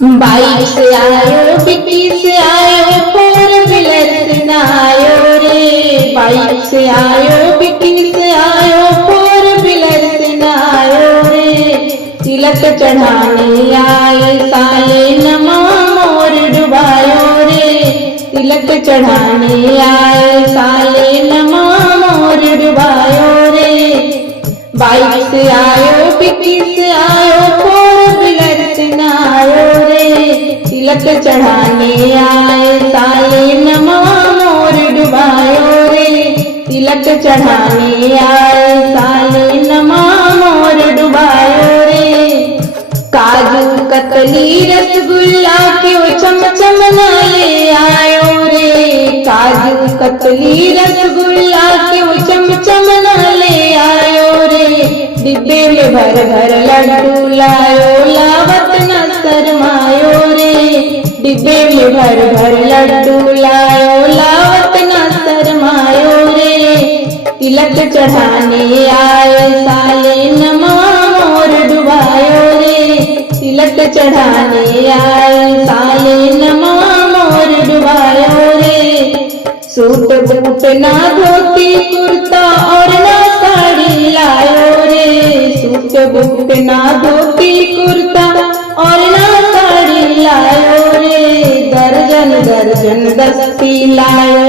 Bike से आयो बिक्की से आयो फोर व्हीलर से ना आयो रे। बाइक से आयो बिक्की से आयो फोर व्हीलर से ना आयो रे। तिलक चढ़ाने आए साले नमा मोर डुबायो रे। तिलक चढ़ाने आए साले नमा मोर डुबायो रे। बाइक से आयो बिक्की से आयो फोर व्हीलर से ना आयो रे। तिलक चढ़ाने आए साले नमा मोर डुबायो रे। तिलक चढ़ाने आए साले नमा मोर डुबायो रे। काजू कतली रसगुल्ला क्यों चमचम न ले आयो रे। काजू कतली रसगुल्ला क्यों चमचम न ले आयो रे। डिब्बे में भर भर लड्डू लायो लावत न शरमायो रे। डिब्बे में भर भर लड्डू लायो लावत न शरमायो रे। तिलक चढ़ाने आए साले नमा मोर डुबायो रे। तिलक चढ़ाने आए साले नमा मोर डुबायो रे। सूट बूट ना धोती कुर्ता और ना साड़ी लायो रे। सूट बूट ना धोती कुर्ता और ना साड़ी लायो रे। दर्जन दर्जन दस्ती लायो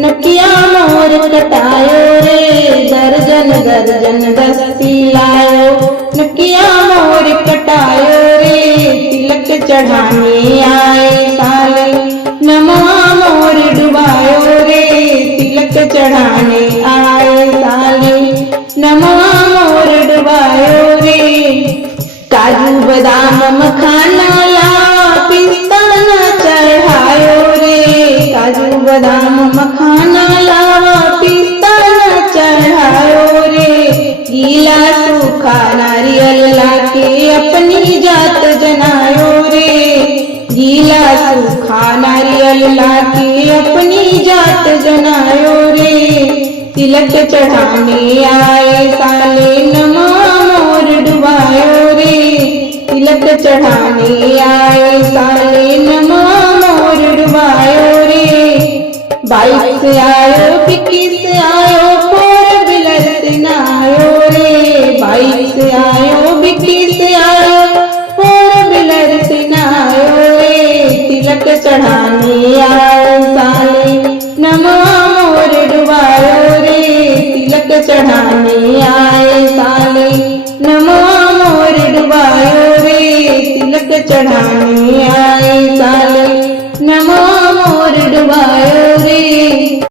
नकिया मोर कटायो रे। दर्जन दर्जन दस्ती लायो नकिया मोर कटायो रे। तिलक चढ़ाने आए साले नमा मोर डुबायो रे। तिलक चढ़ाने आए साले नमा मोर डुबायो रे। काजू बादाम मखाना लावा पिस्ता न चढ़ायो रे। काजू बादाम मखाना लावा पिस्ता न चढ़ायो रे। गीला सूखा नारियल लाके अपनी जात जनायो रे। गीला सूखा नारियल लाके अपनी जात जनायो रे। तिलक चढ़ाने आए साले नमा मोर डुबायो रे। तिलक चढ़ाने आए साले नमा मोर डुबायो रे। बाइक से आयो बिक्की से आयो फोर व्हीलर से ना आयो रे। बाइक से आयो बिक्की से आयो फोर व्हीलर से ना आयो रे। तिलक चढ़ाने आए साले नमा मोर डुबायो रे। तिलक चढ़ाने आए साले नमा मोर डुबायो रे। तिलक चढ़ाने आए साले नमा